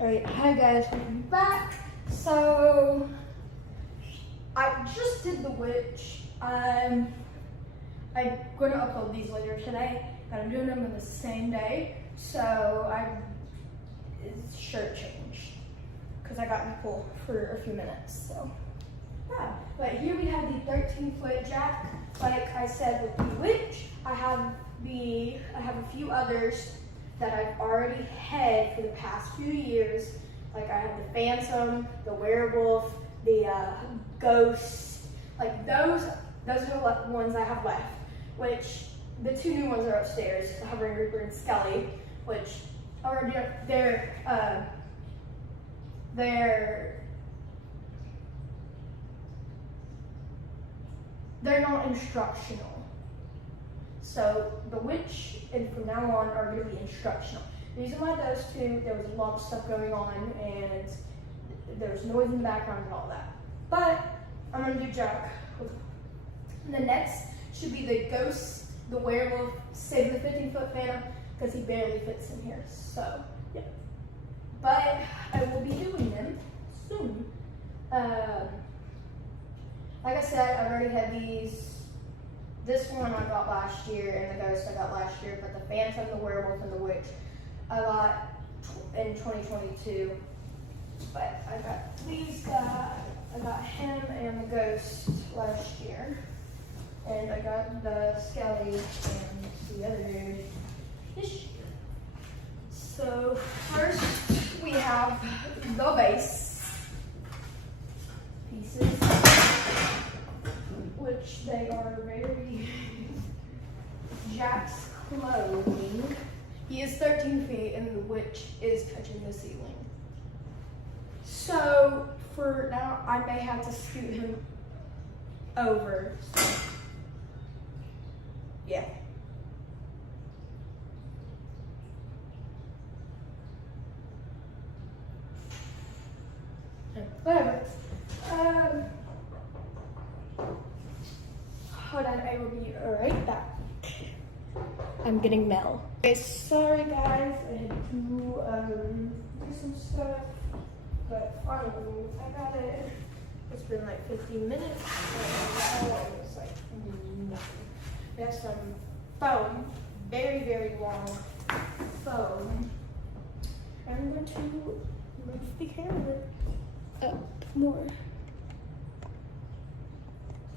Alright, hi guys, welcome back. So, I just did the witch. I'm going to upload these later today, but I'm doing them in the same day. So, it's shirt changed because I got Nicole for a few minutes. So, yeah. But here we have the 13-foot jack. Like I said with the witch, I have a few others that I've already had for the past few years. Like I have the Phantom, the Werewolf, the Ghost. Like those are the ones I have left. Which the two new ones are upstairs, the Hovering Reaper and Skelly, which are they're not instructional. So the witch and from now on are going to be instructional. The reason why those two, there was a lot of stuff going on and there was noise in the background and all that. But I'm going to do Jack. The next should be the Ghost, the Werewolf, save the 15-foot Phantom because he barely fits in here. So yeah. But I will be doing them soon. Like I said, I've already had these. This one I got last year, and the Ghost I got last year, but the Phantom, the Werewolf, and the Witch I got in 2022. But I got these guys, I got him and the Ghost last year. And I got the Skelly and the other dude this year. So first we have the base pieces, which they are very Jack's clothing. He is 13 feet and the witch is touching the ceiling. So for now, I may have to scoot him over. Yeah. Whatever. Hold on, I will be right back. I'm getting mail. Okay, sorry guys, I had to do some stuff, but finally I got it. It's been like 15 minutes, and it was like nothing. We have some foam, very, very long foam. I'm going to move the camera up more.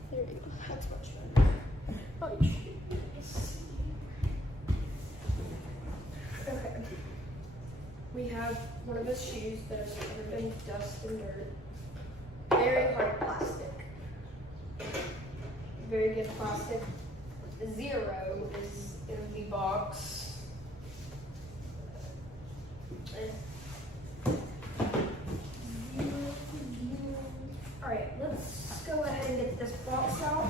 There you go, that's much better. Oh, you should see. Okay. We have one of his shoes that is covered in dust and dirt. Very hard plastic. Very good plastic. Zero is in the box. Alright, let's go ahead and get this box out.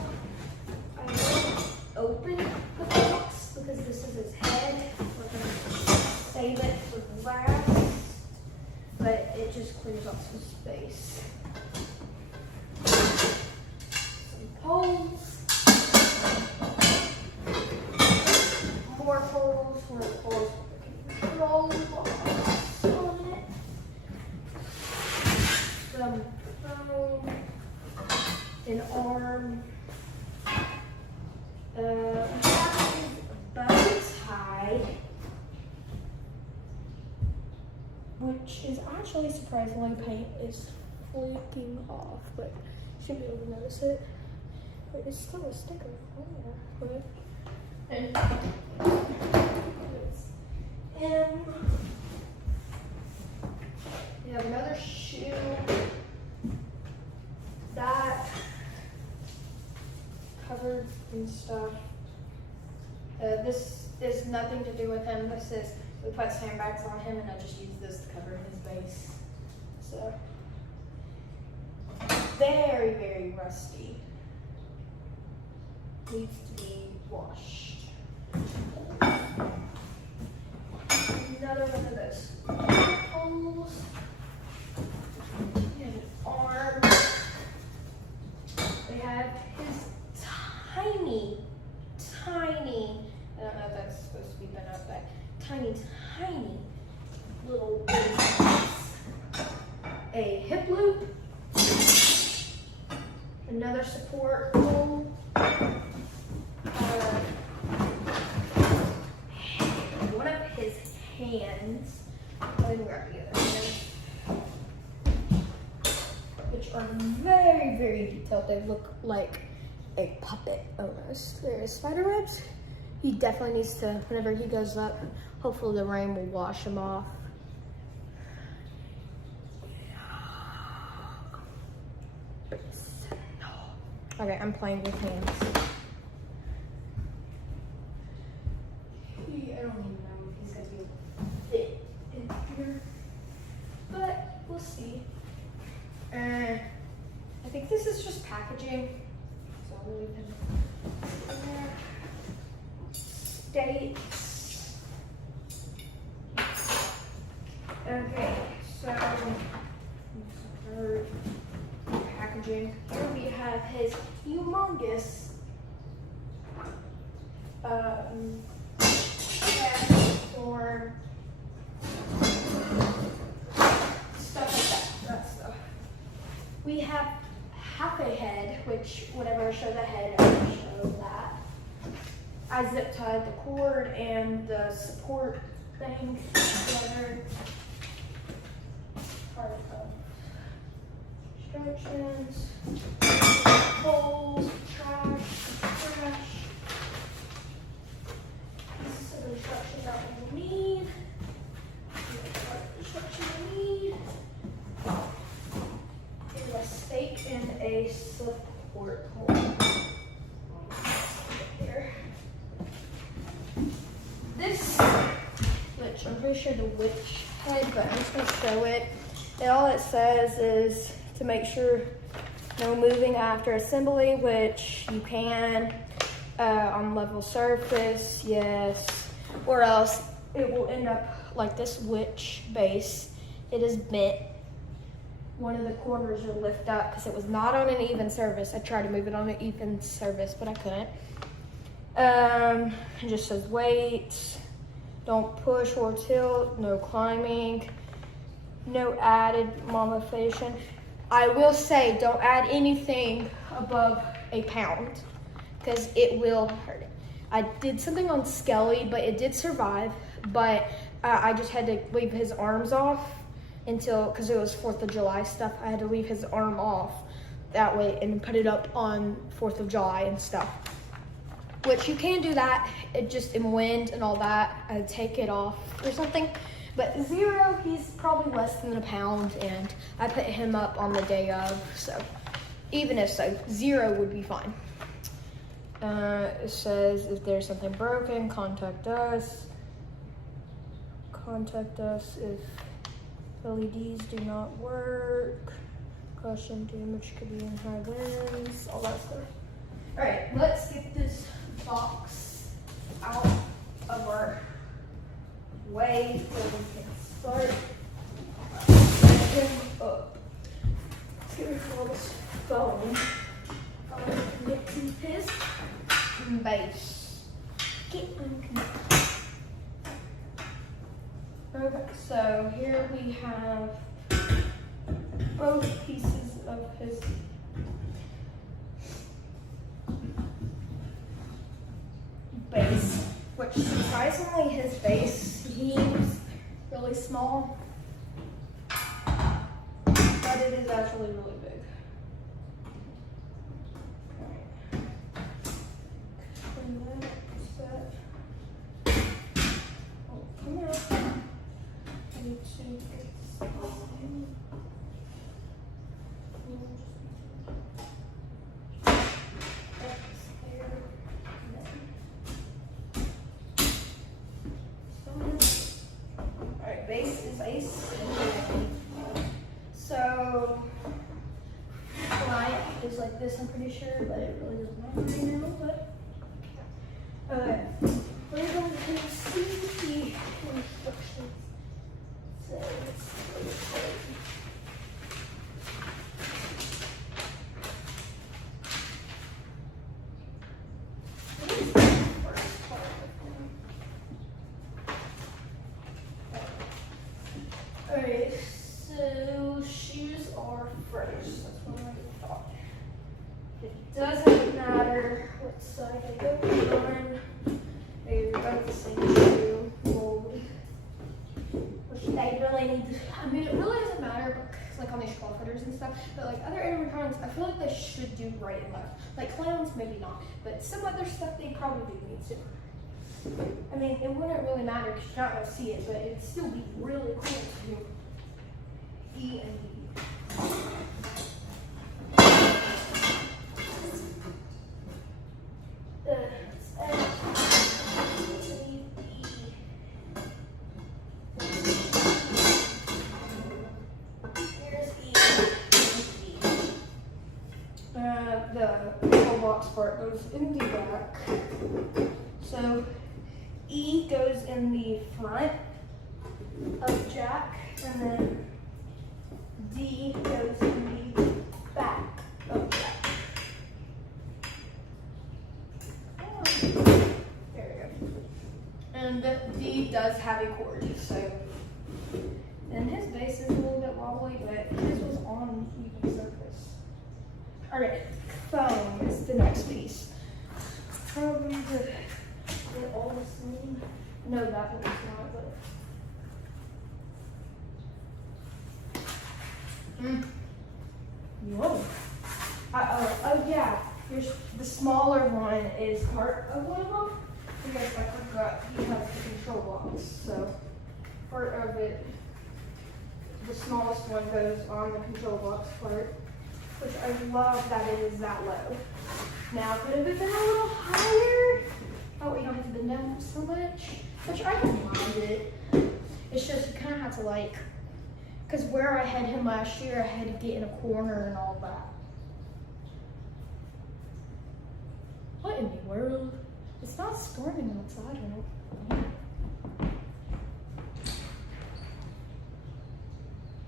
I will open the box because this is his head. We're going to save it for last, but it just clears up some space. Some poles. More poles, roll box on it. Some foam, an arm, bow tie, which is actually surprisingly paint is flaking off, but you should be able to notice it. But it's still a sticker. Oh, yeah. And we have another shoe that covered in stuff. This is nothing to do with him. This is, we put sandbags on him and I just use this to cover his base. So, very, very rusty. Needs to be washed. Another one of those poles. And an arm. They have his tiny, I don't know if that's supposed to be bent up, but tiny little a hip loop, another support hole, one of his hands, let me grab the other hand, which are very, very detailed. They look like a puppet almost. There's spider webs. He definitely needs to, whenever he goes up, hopefully the rain will wash him off. Okay, I'm playing with hands. I don't even know if he's gonna be able to fit in here, but we'll see. I think this is just packaging, so I'll leave him there. States. Okay, so for packaging, here we have his humongous for stuff like that stuff. We have half a head, which whenever I show the head, I will show that. I zip tied the cord and the support thing together. Part of instructions, holes, trash. This is the instructions that we need. Here's a stake and a support hole. Here. This, which I'm pretty sure the witch head, but I'm just gonna show it. And all it says is to make sure no moving after assembly, which you can on level surface, yes, or else it will end up like this witch base. It is bent. One of the corners are lift up because it was not on an even surface. I tried to move it on an even surface, but I couldn't. It just says weights, don't push or tilt, no climbing, no added modification. I will say don't add anything above a pound because it will hurt it. I did something on Skelly, but it did survive, but I just had to leave his arms off until, because it was 4th of July stuff, I had to leave his arm off that way and put it up on 4th of July and stuff. Which you can do that, it just in wind and all that, I'd take it off or something. But Zero, he's probably less than a pound, and I put him up on the day of, so even if so, Zero would be fine. It says if there's something broken, contact us. Contact us if LEDs do not work. Caution, damage could be in high winds, all that stuff. All right, let's get this box out of our way so we can start him up. Here's this phone. I'm going to connect to his base. Get unconnected. Okay, so here we have both pieces of his base, which surprisingly his base seems really small, but it is actually really big. Clean that, set. Oh, come out. I need to get this in. Base is a C. So client is like this, I'm pretty sure, but it really doesn't matter right now. But okay, we're going to see the instructions. So let's see. Alright, so So shoes are first. That's what I thought. It doesn't matter what side I go on. They're both the same shoe mold. Which they really need to, I mean, it really doesn't matter because, like on these claw fitters and stuff, but like other animatronics, I feel like they should do right and left. Like clowns, maybe not, but some other stuff they probably do need to. I mean, it wouldn't really matter because you're not going to see it, but it'd still be really cool to do E and D. The control box part goes in the back. So E goes in the front of Jack, and then D goes in the back of Jack. Oh, there we go. And D does have a cord, so. And his base is a little bit wobbly, but his was on even surface. Alright, foam is the next piece. Probably they're all the same. No, that one's not, but. Whoa. Oh yeah. Here's the smaller one is part of one of them. Because I forgot he has the control blocks. So part of it, the smallest one goes on the control box part. Which I love that it is that low. Now, could have it been a little higher? Oh, we don't have to bend down so much, which I don't mind it. It's just you kind of have to like, because where I had him last year, I had to get in a corner and all that. What in the world? It's not storming outside, I don't know.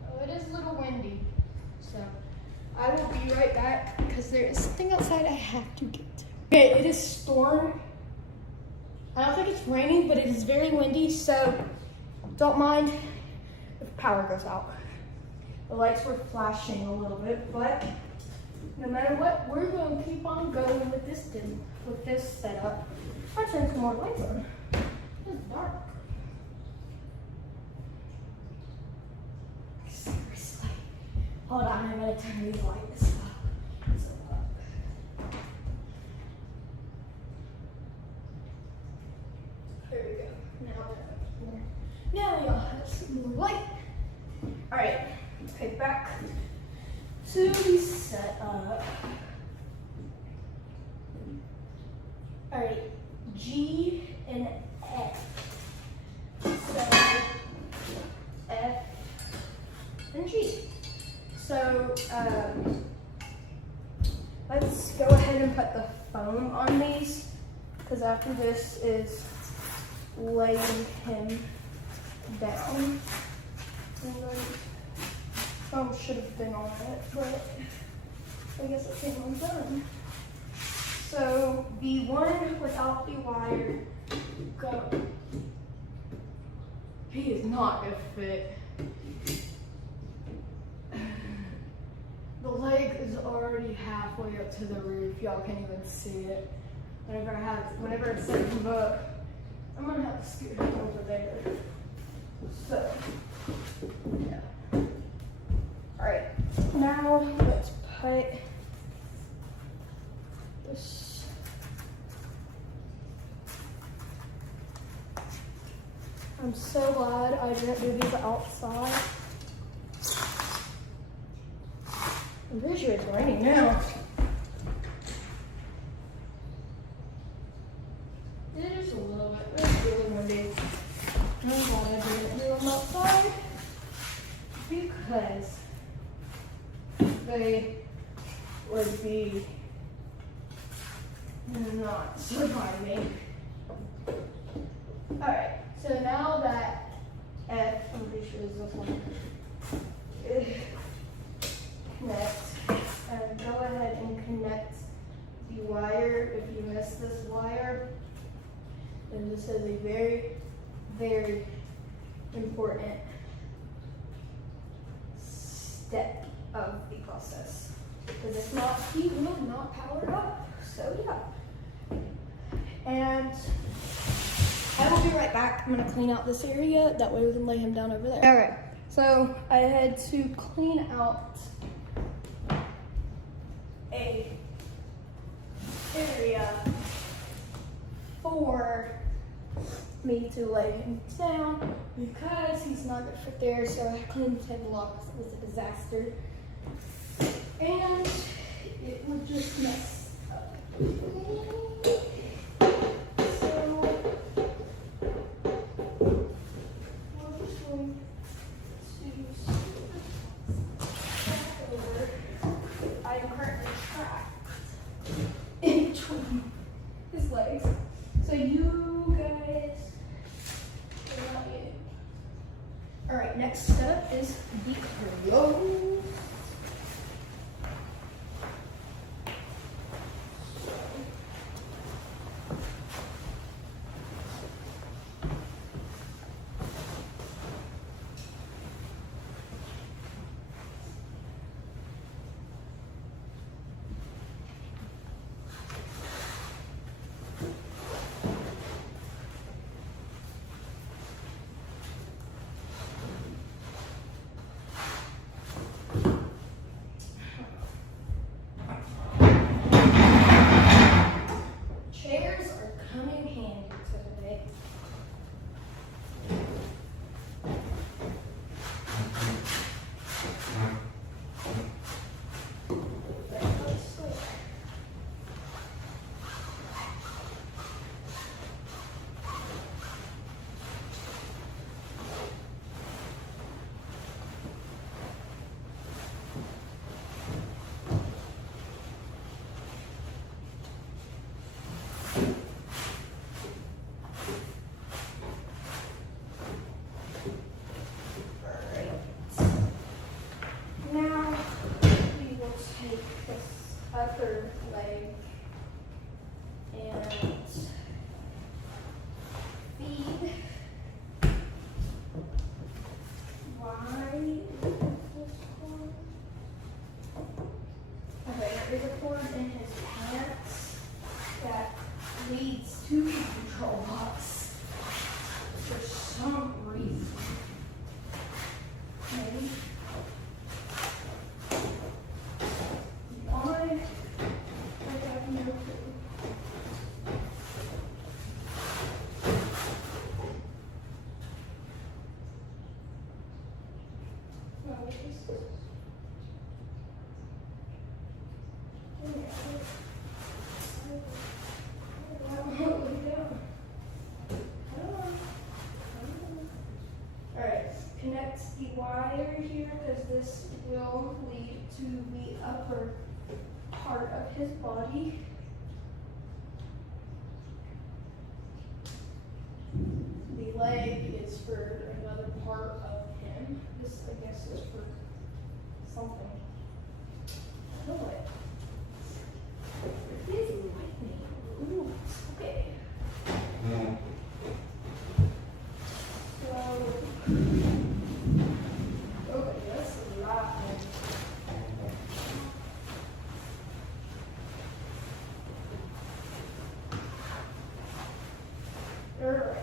Oh, it is a little windy, so. I will be right back because there is something outside I have to get to. Okay, it is storm. I don't think it's raining, but it is very windy, so don't mind if power goes out. The lights were flashing a little bit, but no matter what, we're going to keep on going with this setup. I'll turn some more lights on. It's dark. Seriously. Hold on, I'm going to turn these lights up. There we go. Now y'all have some more light. Alright, okay, back to the setup. Alright, G and F. So, F and G. So, let's go ahead and put the foam on these, because after this is laying him down. And then foam should have been on it, but I guess it came undone. So, the one without the wire, go. He is not gonna fit. The leg is already halfway up to the roof. Y'all can't even see it. Whenever I set him up, I'm gonna have to scoot him over there. So, yeah. Alright, now let's put this. I'm so glad I didn't do these outside. I'm pretty sure it's raining now. It is a little bit. It's really windy. I'm glad I didn't do them outside because they would be not surviving. Alright, so now that F, I'm pretty sure is this one. Connect, and go ahead and connect the wire. If you miss this wire, then this is a very, very important of the process. Because if not, he will not power up. So yeah. And I will be right back. I'm gonna clean out this area. That way we can lay him down over there. All right. So I had to clean out a area for me to lay him down because he's not gonna fit there. So I cleaned the table off because it was a disaster. And it would just mess up. So you guys are not in. All right, next step is the clothes. Chairs are coming handy today. Now we will take this upper leg and feed wide. Okay, there is a cord in his pants that leads to the control box for some reason. Maybe. Alright, connect the wire here because this will lead to the upper part of his body. The leg is for another part of him. This, I guess, is for something. I don't know what. It is lightning. Ooh, okay. So, okay, that's a lot. All right.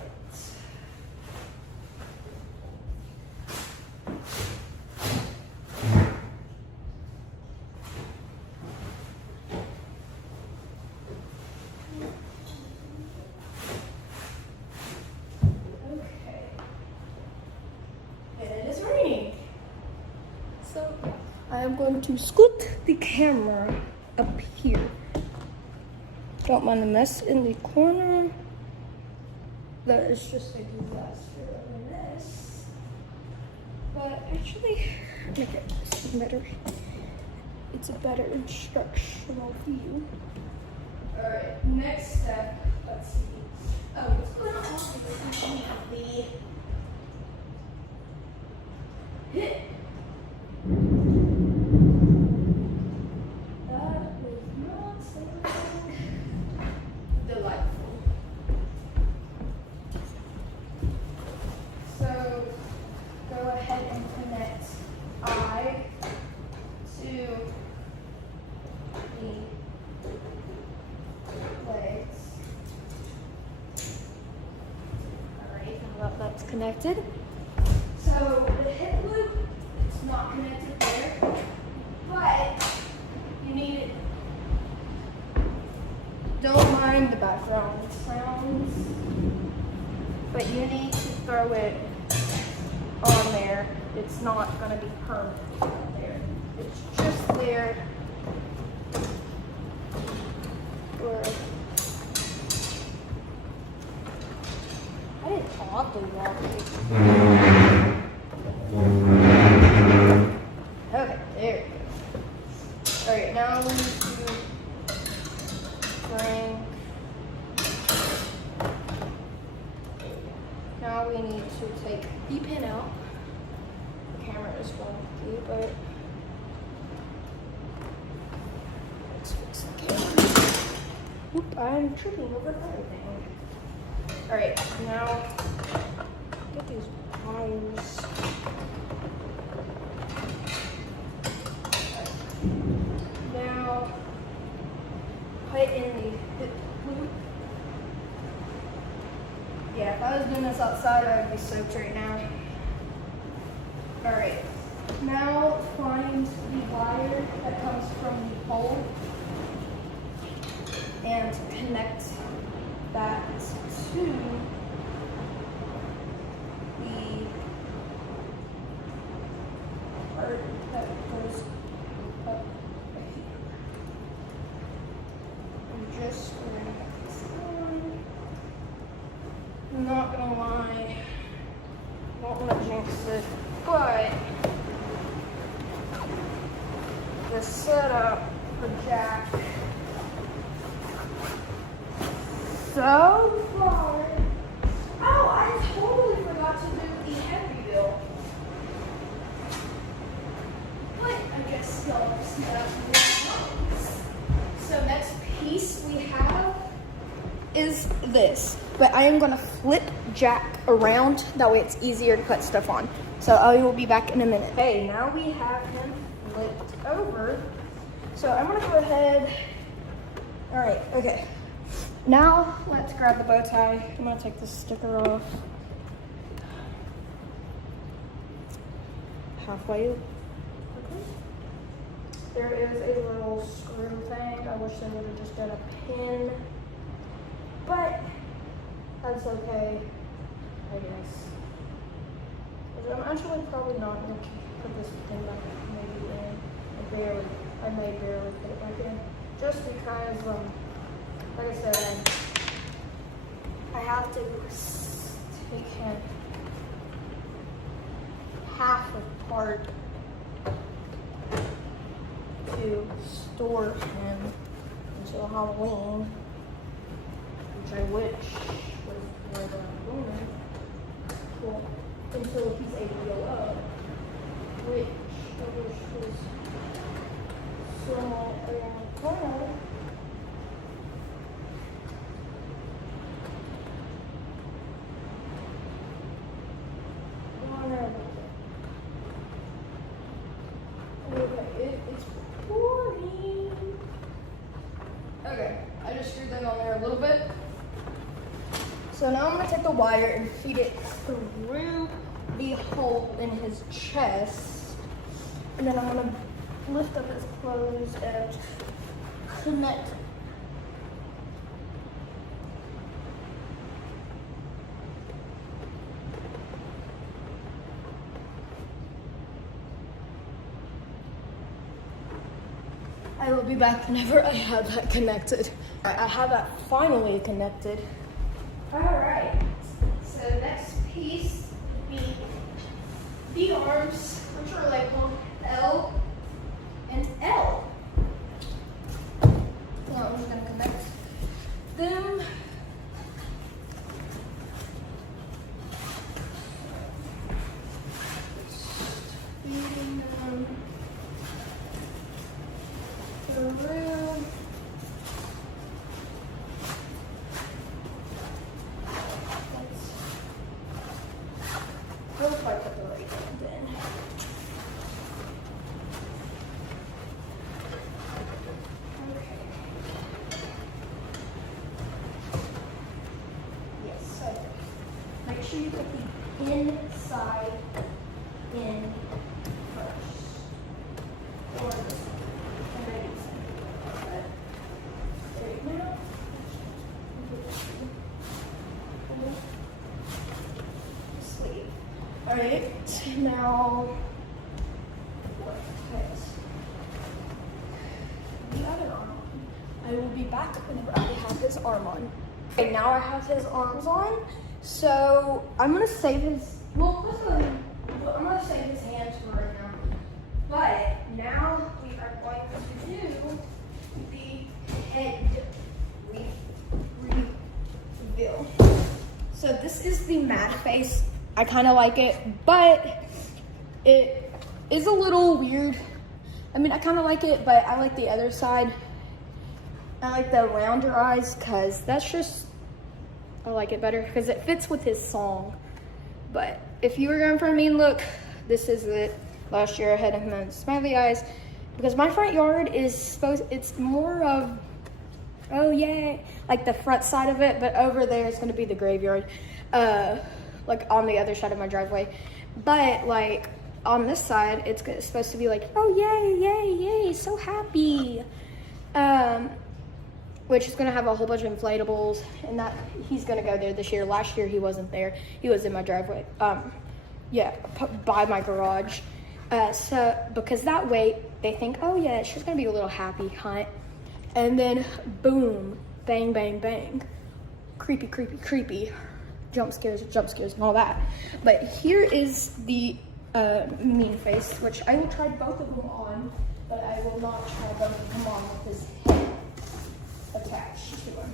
I am going to scoot the camera up here. Don't mind the mess in the corner. That is just a disaster of a mess. But actually, make it better. It's a better instructional view. Alright, next step. Let's see. Oh, what's going on with the hit? connected. So the hip loop, it's not connected there, but you need it. Don't mind the background sounds, but you need to throw it on there. It's not gonna be permanent out there. It's just there for, I didn't oddly walk it. Okay, there it goes. Alright, now we need to bring, now we need to take the pin out. The camera is wonky, but let's fix the camera. Oop, I'm tripping over everything. Alright, now get these wires. Now put in the hip loop. Yeah, if I was doing this outside, I would be soaked right now. Alright, now find the wire that comes from the pole and connect that to the part that goes up right here. I'm just going to get this on. I'm not gonna lie, I don't want to jinx it, but the setup for Jack so far. Oh, I totally forgot to do the heavy bill. But I guess y'all see that. So next piece we have is this. But I am gonna flip Jack around, that way it's easier to put stuff on. So I will be back in a minute. Okay, now we have him flipped over. So I'm gonna go ahead. All right, okay. Now let's grab the bow tie. I'm gonna take this sticker off. Halfway. Okay. There is a little screw thing. I wish they would have just done a pin, but that's okay, I guess. I'm actually probably not gonna put this pin back maybe in. I may barely put it back in, just because, like I said, I have to take him half apart to store him until Halloween, which I wish was where I'm going. Well, until he's able to go up, which I wish was somewhat around the corner. Okay, it's boring. Okay, I just screwed them on there a little bit. So now I'm gonna take the wire and feed it through the hole in his chest. And then I'm gonna lift up his clothes and connect. I will be back whenever I have that connected. I have that finally connected. All right, so next piece would be the arms, which are labeled L and L. So I'm just gonna connect them. Feeding them through. Hope I put the right end in. Okay. Yes, so make sure you put the inside in first. Or this one. Maybe this one. There you go. Sleeve. Alright, now what is the other arm on? I will be back whenever I have his arm on. Okay, now I have his arms on, so I'm gonna save his, well, I'm gonna save his hands for right now. But now we are going to do the head reveal. So this is the mad face. I kind of like it, but it is a little weird. I mean, I kind of like it, but I like the other side. I like the rounder eyes because that's just, I like it better because it fits with his song. But if you were going for a mean look, this is it. Last year I had him in smiley eyes because my front yard is it's more of, oh yay, like the front side of it, but over there it's going to be the graveyard, like on the other side of my driveway. But like on this side, it's supposed to be like, oh yay, yay, yay, so happy. Which is going to have a whole bunch of inflatables, and that he's going to go there this year. Last year he wasn't there. He was in my driveway, by my garage. So because that way they think, oh yeah, it's just going to be a little happy hunt. And then boom, bang, bang, bang. Creepy, creepy, creepy. Jump scares, and all that. But here is the mean face, which I will try both of them on, but I will not try both of them on with his head attached to him.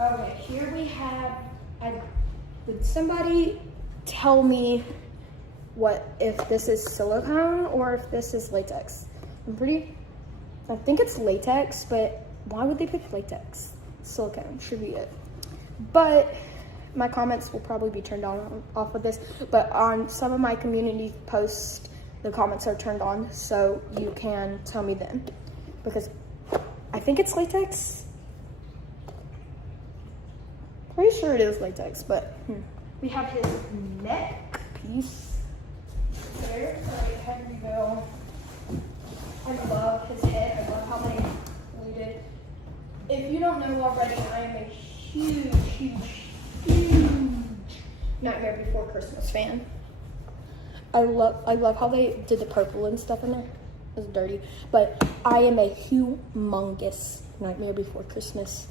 Okay, here we have, did somebody tell me if this is silicone or if this is latex? I think it's latex, but why would they pick latex? Silicone should be it. But my comments will probably be turned off with this, but on some of my community posts, the comments are turned on, so you can tell me then, because I think it's latex. Pretty sure it is latex, but we have his neck piece there. Alright, head reveal. I love his head. I love how they did. If you don't know already, I am a huge Nightmare Before Christmas fan. I love how they did the purple and stuff in there. It's dirty, but I am a humongous Nightmare Before Christmas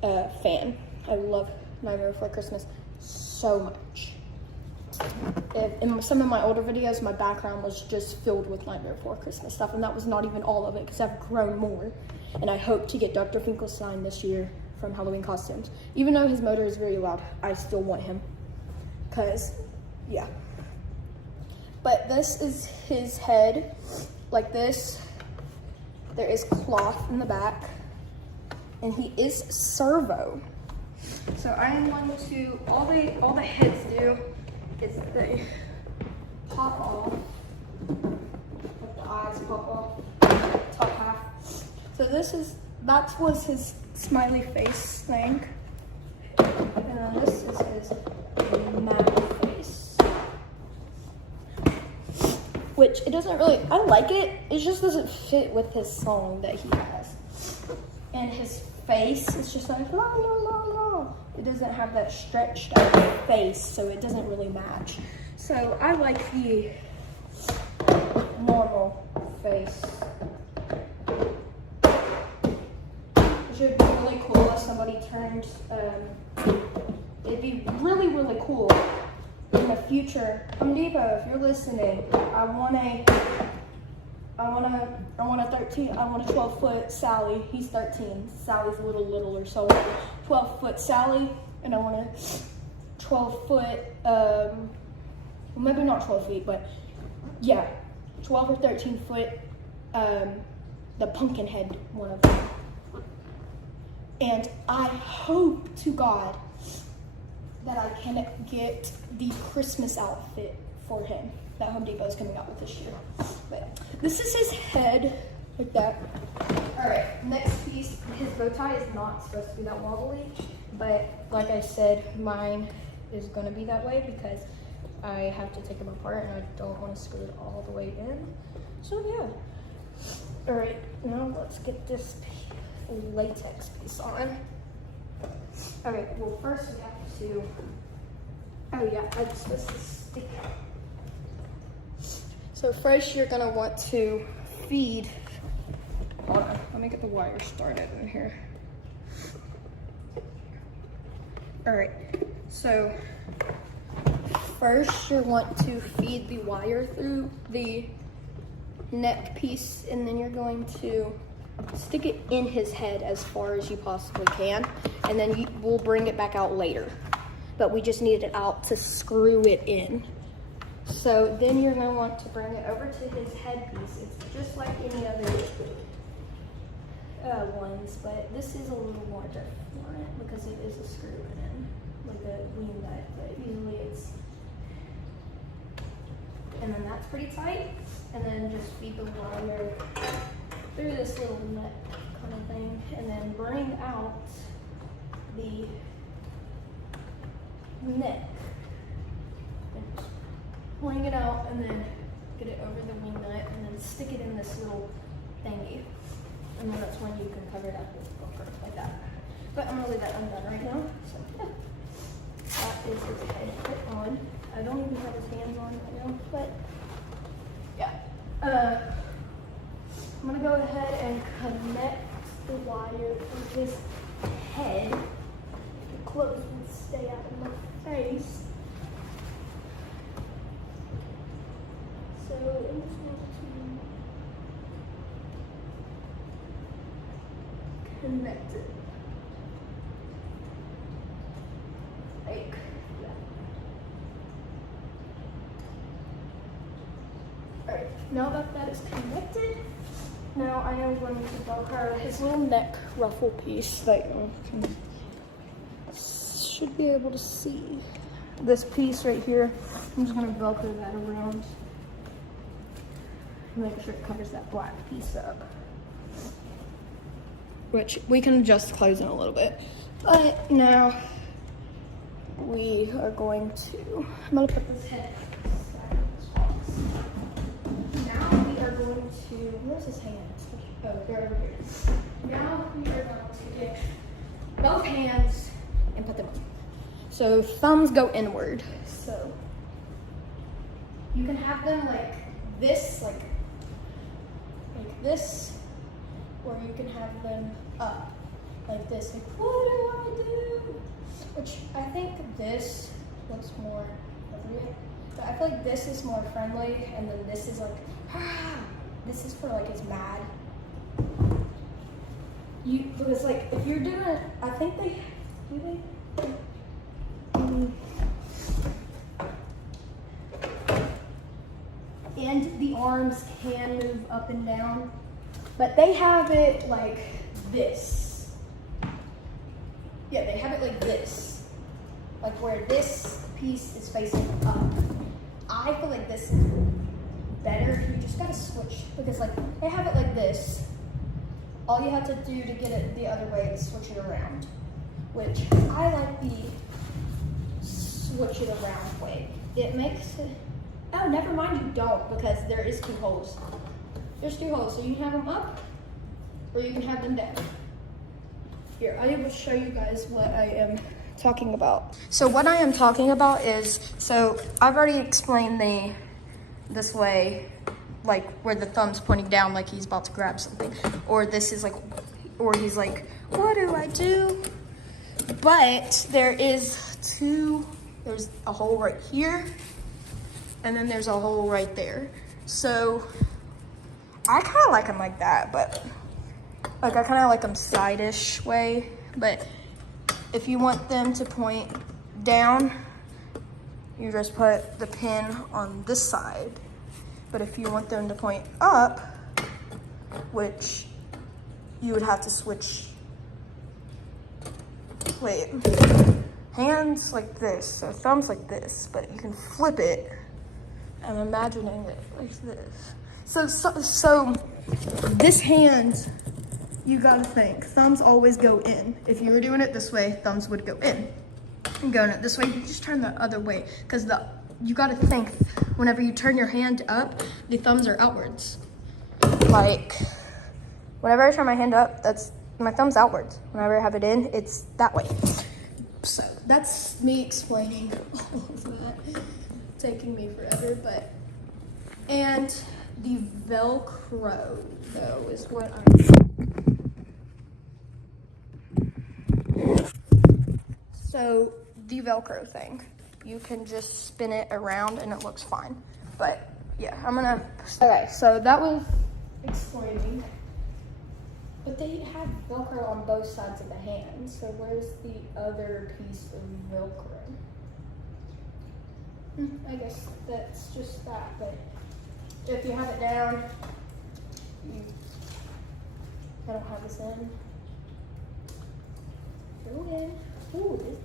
fan. I love Nightmare Before Christmas so much. In some of my older videos, my background was just filled with Nightmare Before Christmas stuff, and that was not even all of it because I've grown more. And I hope to get Dr. Finkelstein this year from Halloween Costumes. Even though his motor is very loud, I still want him. Because, yeah. But this is his head, like this. There is cloth in the back, and he is servo. So I am going to, all the heads do is they pop off, like the eyes pop off, top half. So that was his smiley face thing. And then this is his mad face. Which it doesn't really, I like it, it just doesn't fit with his song that he has. And his face is just like la la la la. It doesn't have that stretched out face, so it doesn't really match. So I like the normal face. It would be really cool if somebody turned, it'd be really, really cool in the future. Home Depot, if you're listening, I want a 12-foot Sally. He's 13. Sally's a little littler, so 12-foot Sally, and I want a 12-foot, well, maybe not 12 feet, but yeah, 12 or 13 foot, the pumpkin head one of them. And I hope to God that I can get the Christmas outfit for him that Home Depot is coming out with this year. But this is his head, like that. All right, next piece. His bow tie is not supposed to be that wobbly, but like I said, mine is gonna be that way because I have to take them apart and I don't want to screw it all the way in. So yeah. All right, now let's get this latex piece on. Okay, well first we have to, oh yeah, I'm supposed to stick it. So first you're gonna want to feed, hold on, let me get the wire started in here. All right, so first you want to feed the wire through the neck piece, and then you're going to stick it in his head as far as you possibly can, and then we'll bring it back out later. But we just need it out to screw it in. So then you're gonna want to bring it over to his headpiece. It's just like any other ones, but this is a little more different because it is a screw in, like a wing nut, but usually it's, and then that's pretty tight. And then just feed the wire through this little nut kind of thing, and then bring out the neck. And just bring it out, and then get it over the wing nut, and then stick it in this little thingy. And then that's when you can cover it up with buffer like that. But I'm gonna leave that undone right now. So yeah, that is his head put on. I don't even have his hands on right now, but yeah. I'm gonna go ahead and connect the wire to his head. The clothes will stay out of my face. So I'm just going to connect it. Like that. Alright, now that that is connected, now I am going to velcro his little neck ruffle piece that you should be able to see. This piece right here, I'm just going to velcro that around. Make sure it covers that black piece up. Which we can adjust close in a little bit. But now we are going to, I'm going to put this head aside of this box. Now we are going to, where's his hands? Oh, they're over here. Now we are going to get both hands and put them on. So thumbs go inward. So you can have them like this, like this, or you can have them up like this. Like, what do I do? Which I think this looks more appropriate. But I feel like this is more friendly, and then this is like, this is for like it's mad. Because like if you're doing it, I think they do they. And the arms can move up and down, but they have it like this. Yeah, they have it like this. Like where this piece is facing up. I feel like this is better. You just gotta switch, because like they have it like this. All you have to do to get it the other way is switch it around, which I like the switch it around way. It makes it, oh, never mind, you don't, because there is 2 holes. There's 2 holes, so you can have them up, or you can have them down. Here, I will show you guys what I am talking about. So what I am talking about is, so I've already explained this way, like where the thumb's pointing down like he's about to grab something, or this is like, or he's like, what do I do? But there's a hole right here, and then there's a hole right there. So I kind of like them like that, but like I kind of like them side-ish way. But if you want them to point down, you just put the pin on this side. But if you want them to point up, which you would have to switch, wait, hands like this, so thumbs like this, but you can flip it. I'm imagining it like this. So this hand, you gotta think, thumbs always go in. If you were doing it this way, thumbs would go in. I'm going it this way. You just turn the other way because you got to think whenever you turn your hand up, the thumbs are outwards. Like whenever I turn my hand up, my thumb's outwards. Whenever I have it in, it's that way. So that's me explaining all of that. Taking me forever, but and the Velcro though is what so the Velcro thing, you can just spin it around and it looks fine. But yeah, okay, so that was explaining. But they had Velcro on both sides of the hand, so where's the other piece of Velcro? I guess that's just that, but if you have it down, I don't have this in. Go in. Ooh, this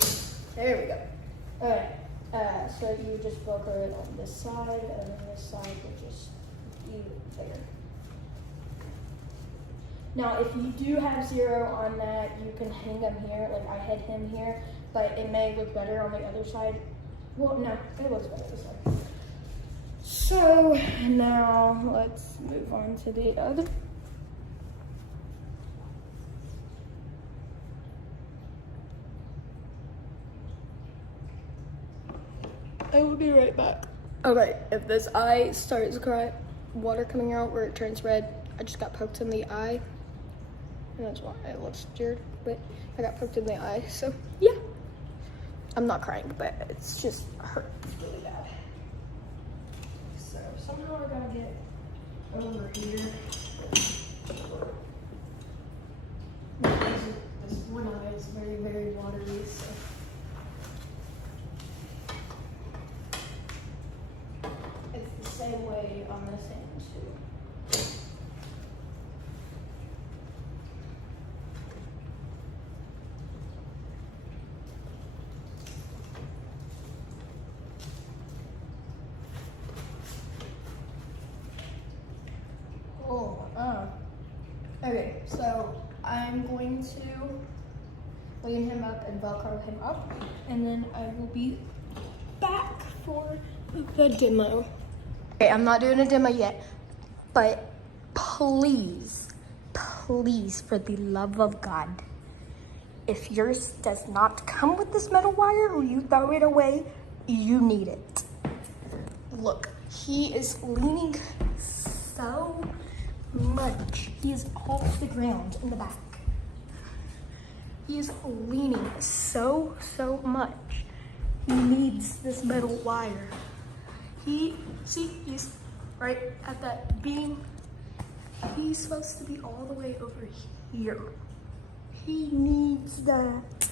is tight. There we go. Alright, so you just Velcro it on this side, and then this side will just be there. Now, if you do have 0 on that, you can hang them here, like I had him here, but it may look better on the other side. Well, no, it looks better this way. So, now let's move on to the other. I will be right back. Okay, if this eye starts crying, water coming out where it turns red, I just got poked in the eye. And that's why it looks weird, but I got poked in the eye, so yeah. I'm not crying, but it's just hurts really bad. So somehow I gotta get over here. This one eye is very, very watery, so. It's the same way on this hand too. Okay, so I'm going to lean him up and Velcro him up, and then I will be back for the demo. Okay, I'm not doing a demo yet, but please, please, for the love of God, if yours does not come with this metal wire or you throw it away, you need it. Look, he is leaning so much. He is off the ground in the back. He is leaning so much. He needs this metal wire. He's right at that beam. He's supposed to be all the way over here. He needs that.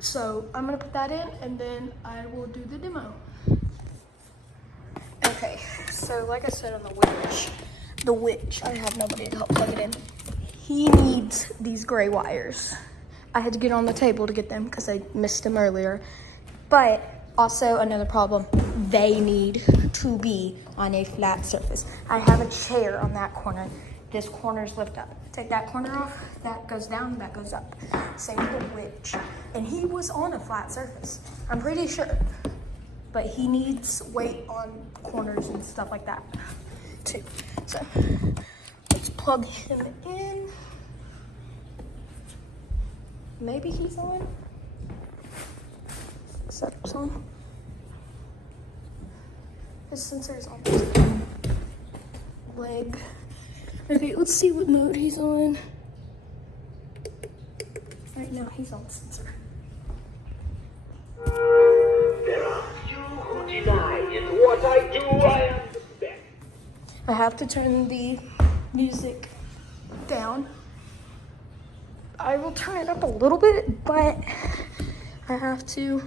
So I'm gonna put that in and then I will do the demo. Okay, so like I said on the witch, I have nobody to help plug it in. He needs these gray wires. I had to get on the table to get them because I missed them earlier. But also another problem, they need to be on a flat surface. I have a chair on that corner. This corner's lift up. Take that corner off, that goes down, that goes up. Same with the witch. And he was on a flat surface, I'm pretty sure. But he needs weight on corners and stuff like that too. So let's plug him in. Maybe he's on. Setup's on. His sensor is on his leg. Okay, let's see what mode he's on. Right now he's on sensor. There are few who deny in what I do, I understand. I have to turn the music down. I will turn it up a little bit, but I have to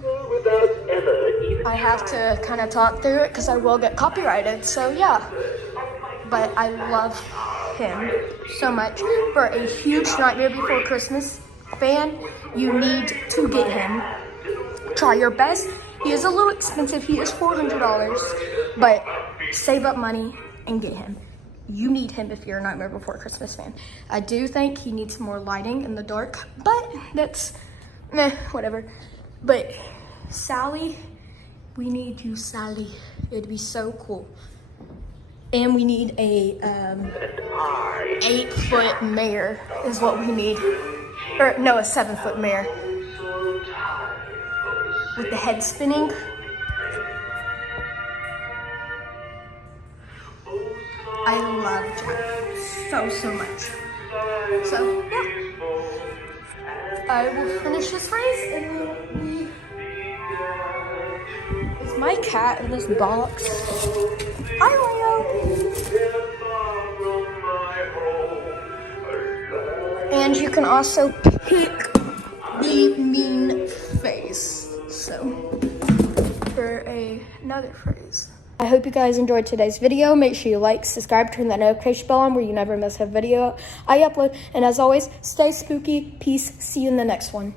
kind of talk through it because I will get copyrighted, so yeah. But I love him so much. For a huge Nightmare Before Christmas fan, you need to get him. Try your best. He is a little expensive. He is $400, but save up money and get him. you need him if you're a Nightmare Before Christmas fan. I do think he needs more lighting in the dark, but that's meh, whatever. But Sally, we need you, Sally. It'd be so cool. And we need a 8-foot mare is what we need. Or no, a 7-foot mare. With the head spinning. I love Jack so much. So yeah. I will finish this race and then is my cat in this box? Hi, Leo. And you can also pick the mean face. So, for another phrase. I hope you guys enjoyed today's video. Make sure you like, subscribe, turn that notification bell on where you never miss a video I upload. And as always, stay spooky. Peace. See you in the next one.